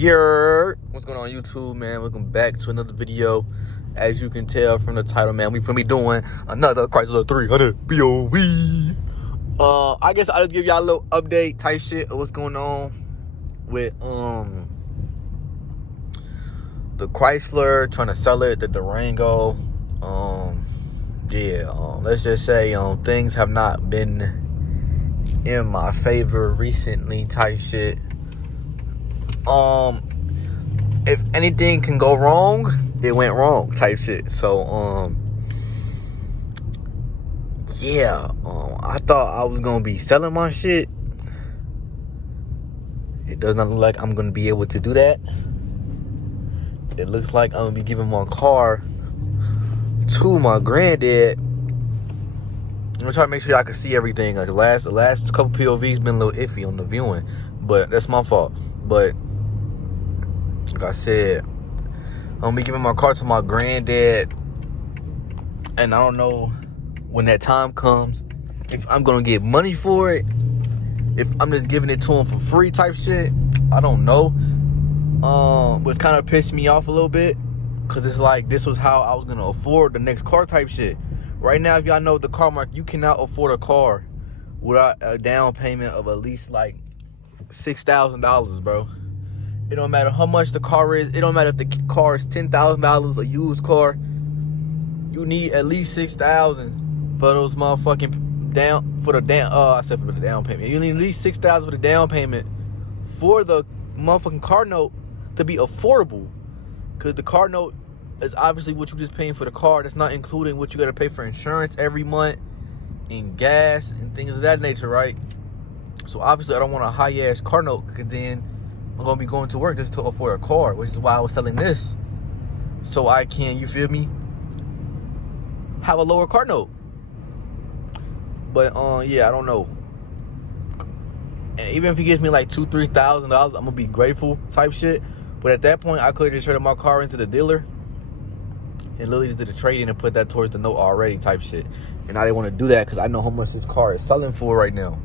What's going on YouTube, man? Welcome back to another video. As you can tell from the title, man, we finna be doing another Chrysler 300 POV. I guess I'll just give y'all a little update type shit of what's going on with the Chrysler, trying to sell it, the Durango. Let's just say things have not been in my favor recently type shit. If anything can go wrong, it went wrong type shit. So I thought I was gonna be selling my shit. It does not look like I'm gonna be able to do that. It looks like I'm gonna be giving my car to my granddad. I'm gonna try to make sure I can see everything. Like the last couple POVs been a little iffy on the viewing, but that's my fault. But like I said, I'm gonna be giving my car to my granddad, and I don't know when that time comes if I'm gonna get money for it, if I'm just giving it to him for free type shit. I don't know. But it's kind of pissed me off a little bit, because it's like this was how I was gonna afford the next car type shit. Right now, if y'all know the car market, you cannot afford a car without a down payment of at least like $6,000, bro. It don't matter how much the car is. It don't matter if the car is $10,000 a used car. You need at least $6,000 for those motherfucking for the down payment. You need at least $6,000 for the down payment for the motherfucking car note to be affordable. Cause the car note is obviously what you just paying for the car. That's not including what you gotta pay for insurance every month and gas and things of that nature, right? So obviously I don't want a high ass car note, cause then I'm gonna be going to work just to afford a car, which is why I was selling this. So I can, you feel me, have a lower car note. But I don't know. And even if he gives me like $2,000-$3,000, I'm gonna be grateful type shit. But at that point, I could have just traded my car into the dealer and literally just did a trade-in and put that towards the note already type shit. And I didn't want to do that because I know how much this car is selling for right now,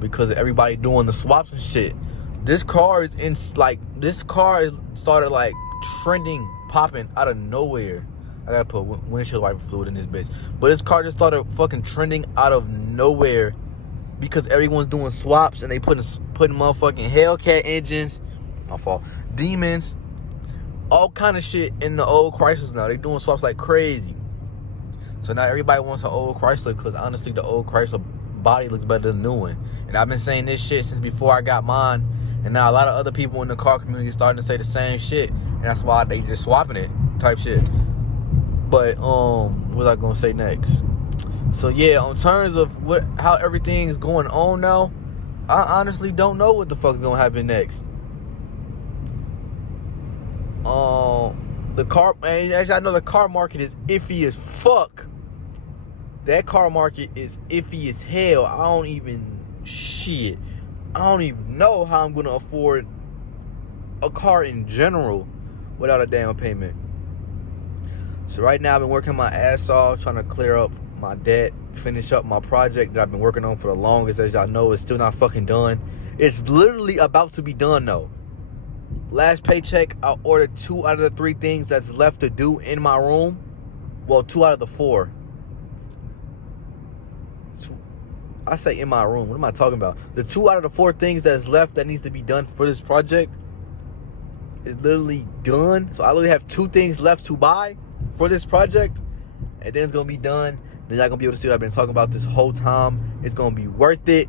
because of everybody doing the swaps and shit. This car is started like trending, popping out of nowhere. I gotta put windshield wiper fluid in this bitch. But this car just started fucking trending out of nowhere because everyone's doing swaps and they putting motherfucking Hellcat engines, my fault, Demons, all kind of shit in the old Chryslers now. They doing swaps like crazy. So now everybody wants an old Chrysler, because honestly the old Chrysler body looks better than the new one. And I've been saying this shit since before I got mine. And now a lot of other people in the car community are starting to say the same shit. And that's why they just swapping it type shit. But what was I gonna say next? So yeah, on terms of how everything is going on now, I honestly don't know what the fuck's gonna happen next. The car, man, as I know, the car market is iffy as fuck. That car market is iffy as hell. I don't even know how I'm gonna afford a car in general without a down payment. So right now I've been working my ass off trying to clear up my debt, finish up my project that I've been working on for the longest. As y'all know, it's still not fucking done. It's literally about to be done though. Last paycheck, I ordered 2 out of the 3 things that's left to do in my room. Well, 2 out of the 4. I say in my room. What am I talking about? The 2 out of the 4 things that's left that needs to be done for this project is literally done. So I literally have 2 things left to buy for this project, and then it's gonna be done. Then y'all gonna be able to see what I've been talking about this whole time. It's gonna be worth it,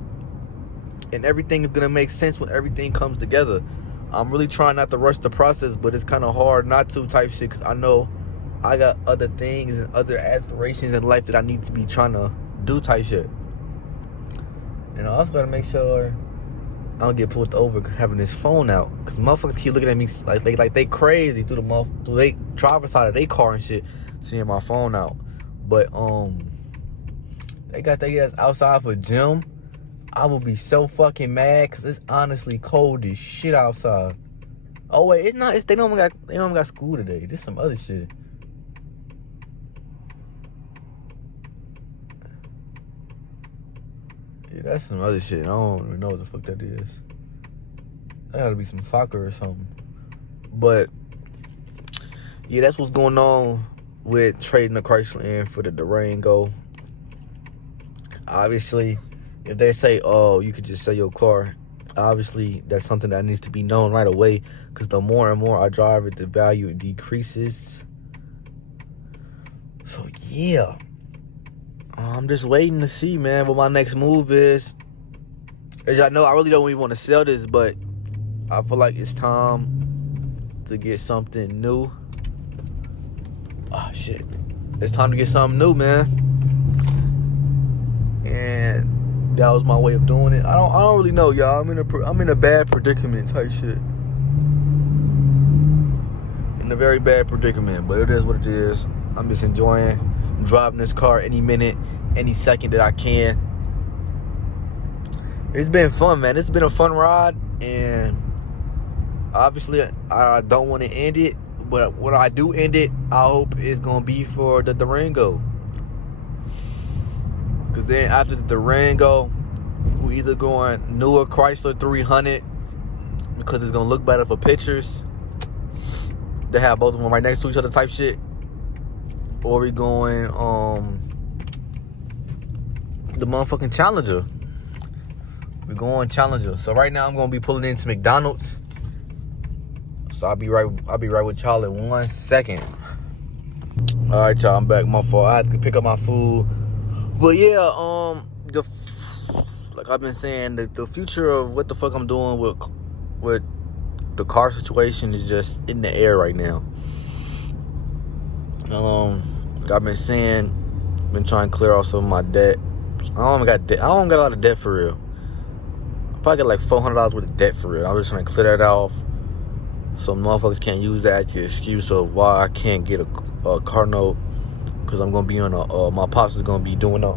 and everything is gonna make sense when everything comes together. I'm really trying not to rush the process, but it's kind of hard not to type shit, because I know I got other things and other aspirations in life that I need to be trying to do type shit. And I also gotta make sure I don't get pulled over having this phone out, because motherfuckers keep looking at me like they crazy through the driver's side of their car and shit, seeing my phone out. But they got their ass outside for gym. I will be so fucking mad, because it's honestly cold as shit outside. Oh wait, it's not. They don't got school today. This some other shit. Yeah, that's some other shit. I don't even know what the fuck that is. That gotta be some soccer or something. But yeah, that's what's going on with trading the Chrysler in for the Durango. Obviously, if they say, oh, you could just sell your car, obviously that's something that needs to be known right away, because the more and more I drive it, the value decreases. So yeah, I'm just waiting to see, man, what my next move is. As y'all know, I really don't even want to sell this, but I feel like it's time to get something new. Oh shit, it's time to get something new, man. And that was my way of doing it. I don't really know, y'all. I'm in a bad predicament type shit. In a very bad predicament, but it is what it is. I'm just enjoying driving this car any minute, any second that I can. It's been fun, man. It's been a fun ride, and obviously I don't want to end it, but when I do end it, I hope it's gonna be for the Durango. Because then after the Durango, we either going newer Chrysler 300 because it's gonna look better for pictures. They have both of them right next to each other type shit. Or we going the motherfucking Challenger. We're going Challenger. So right now I'm gonna be pulling into McDonald's. So I'll be right with y'all in 1 second. All right, y'all, I'm back. My fault. I had to pick up my food. But yeah, like I've been saying, the future of what the fuck I'm doing with the car situation is just in the air right now. Like I've been saying, been trying to clear off some of my debt. I don't got a lot of debt for real. I probably got like $400 worth of debt for real. I was just trying to clear that off, so motherfuckers can't use that as the excuse of why I can't get a car note. Cause I'm gonna be on my pops is gonna be doing a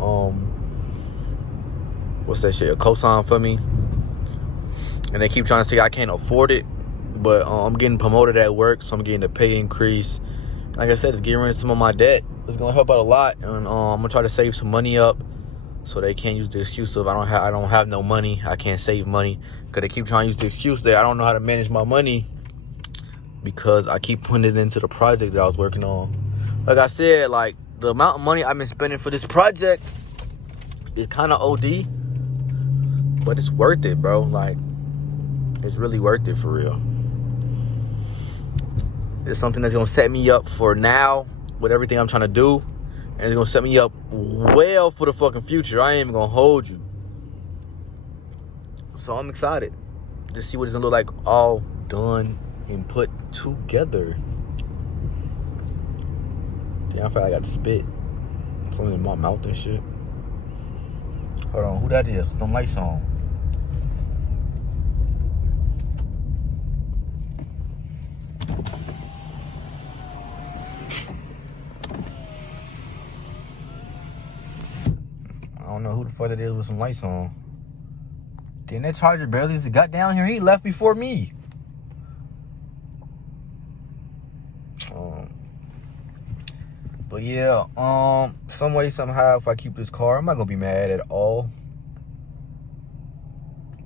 what's that shit? A cosign for me, and they keep trying to say I can't afford it, but I'm getting promoted at work, so I'm getting a pay increase. Like I said, it's getting rid of some of my debt. It's gonna help out a lot, and I'm gonna try to save some money up, so they can't use the excuse of I don't have no money. I can't save money, cause they keep trying to use the excuse that I don't know how to manage my money because I keep putting it into the project that I was working on. Like I said, like the amount of money I've been spending for this project is kind of OD, but it's worth it, bro. Like, it's really worth it for real. It's something that's gonna set me up for now with everything I'm trying to do, and it's gonna set me up well for the fucking future. I ain't even gonna hold you. So I'm excited to see what it's gonna look like all done and put together. Damn, I feel like I got to spit. Something in my mouth and shit. Hold on, who that is? With them lights on. I don't know who the fuck that is with some lights on. Damn, that Charger barely just got down here. He left before me. But yeah, some way, somehow, if I keep this car, I'm not gonna be mad at all.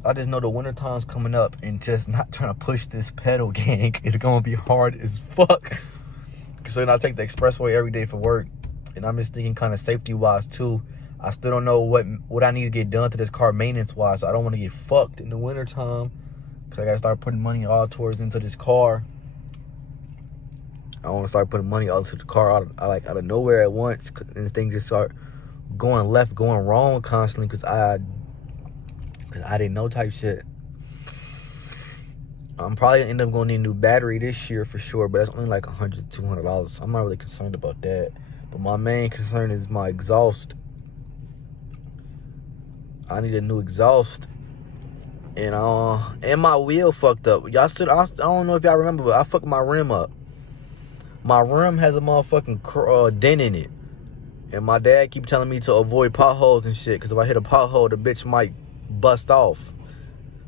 I just know the winter time's coming up, and just not trying to push this pedal, gang, is gonna be hard as fuck. So then I take the expressway every day for work, and I'm just thinking kind of safety-wise too. I still don't know what I need to get done to this car maintenance-wise, so I don't want to get fucked in the winter time, because I gotta start putting money all towards into this car. I want to start putting money out to the car out of nowhere at once, and things just start going left, going wrong constantly because I didn't know type shit. I'm probably end up going to need a new battery this year for sure, but that's only like $100, $200. So I'm not really concerned about that. But my main concern is my exhaust. I need a new exhaust, and my wheel fucked up. I don't know if y'all remember, but I fucked my rim up. My rim has a motherfucking dent in it. And my dad keep telling me to avoid potholes and shit, because if I hit a pothole, the bitch might bust off.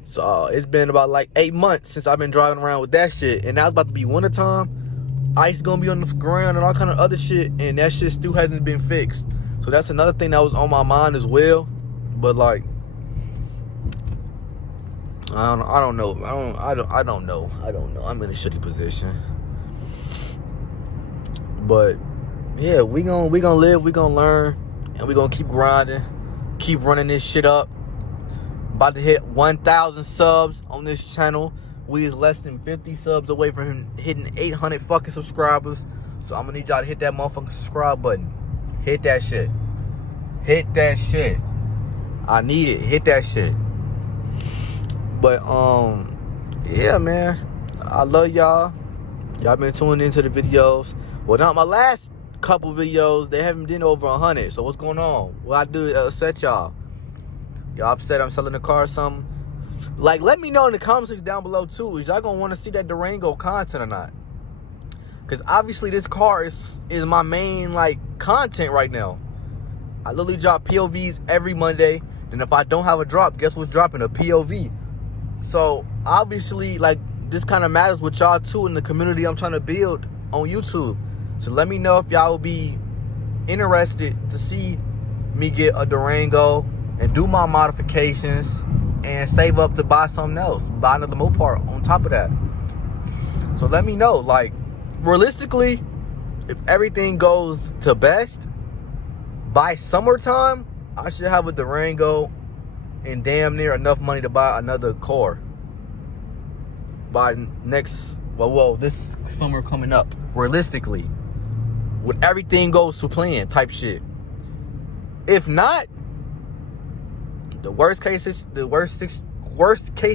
So it's been about like 8 months since I've been driving around with that shit. And now it's about to be wintertime. Ice gonna be on the ground and all kind of other shit. And that shit still hasn't been fixed. So that's another thing that was on my mind as well. But like, I don't know. I don't know. I'm in a shitty position. But yeah, we gonna live, we gonna learn, and we gonna keep grinding, keep running this shit up. About to hit 1,000 subs on this channel. We is less than 50 subs away from him hitting 800 fucking subscribers. So I'm gonna need y'all to hit that motherfucking subscribe button. Hit that shit. Hit that shit. I need it. Hit that shit. But yeah, man. I love y'all. Y'all been tuning into the videos. Well, not my last couple videos. They haven't been over 100. So what's going on? What I do to upset y'all? Y'all upset I'm selling the car or something? Like, let me know in the comment section down below too. Is y'all gonna want to see that Durango content or not? Because obviously this car is my main like content right now. I literally drop POVs every Monday. And if I don't have a drop, guess what's dropping? A POV. So obviously, like, this kind of matters with y'all too in the community I'm trying to build on YouTube. So let me know if y'all will be interested to see me get a Durango and do my modifications and save up to buy something else, buy another Mopar on top of that. So let me know, like, realistically, if everything goes to best, by summertime, I should have a Durango and damn near enough money to buy another car by next, well, this summer coming up, realistically, with everything goes to plan type shit. If not, the worst case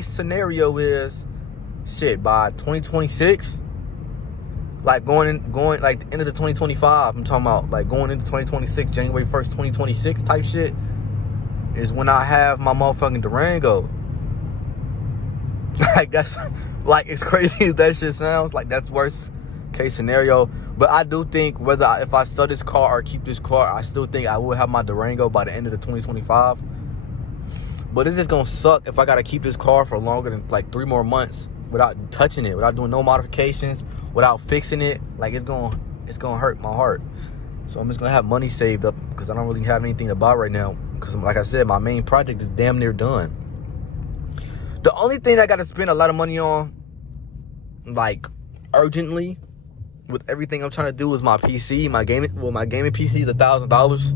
scenario is shit by 2026, like going like the end of the 2025. I'm talking about like going into 2026, January 1st, 2026 type shit is when I have my motherfucking Durango. Like, that's like, as crazy as that shit sounds, like, that's worst case scenario. But I do think if I sell this car or keep this car, I still think I will have my Durango by the end of the 2025. But it's just gonna suck if I gotta keep this car for longer than like 3 more months without touching it, without doing no modifications, without fixing it. Like, it's gonna hurt my heart. So I'm just gonna have money saved up because I don't really have anything to buy right now. Because like I said, my main project is damn near done. The only thing I gotta spend a lot of money on, like, urgently, with everything I'm trying to do, is my PC. My gaming PC is $1,000,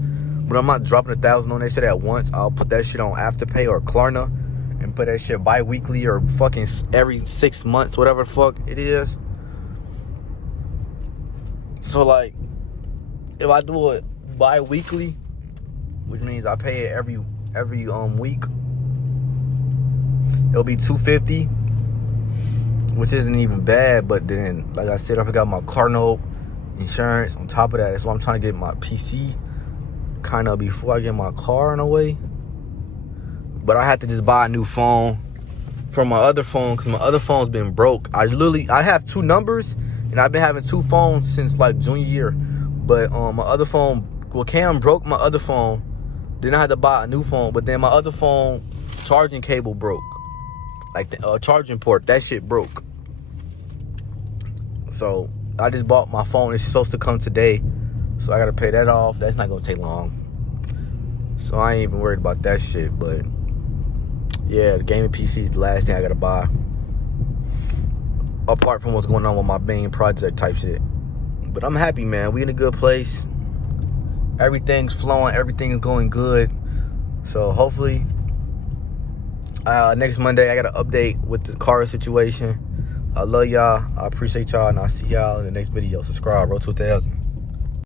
but I'm not dropping $1,000 on that shit at once. I'll put that shit on Afterpay or Klarna and put that shit bi-weekly or fucking every 6 months, whatever the fuck it is. So, like, if I do it bi-weekly, which means I pay it every week, it'll be $250, which isn't even bad. But then, like I said, I forgot my car note, insurance on top of that. That's why I'm trying to get my PC kind of before I get my car in a way. But I had to just buy a new phone from my other phone because my other phone's been broke. I have 2 numbers and I've been having 2 phones since like junior year. But my other phone, well, Cam broke my other phone. Then I had to buy a new phone. But then my other phone charging cable broke. Like the charging port, that shit broke. So I just bought my phone. It's supposed to come today. So I got to pay that off. That's not going to take long. So I ain't even worried about that shit. But yeah, the gaming PC is the last thing I got to buy. Apart from what's going on with my main project type shit. But I'm happy, man. We in a good place. Everything's flowing. Everything is going good. So hopefully next Monday I got an update with the car situation. I love y'all. I appreciate y'all. And I'll see y'all in the next video. Subscribe. Road 2000.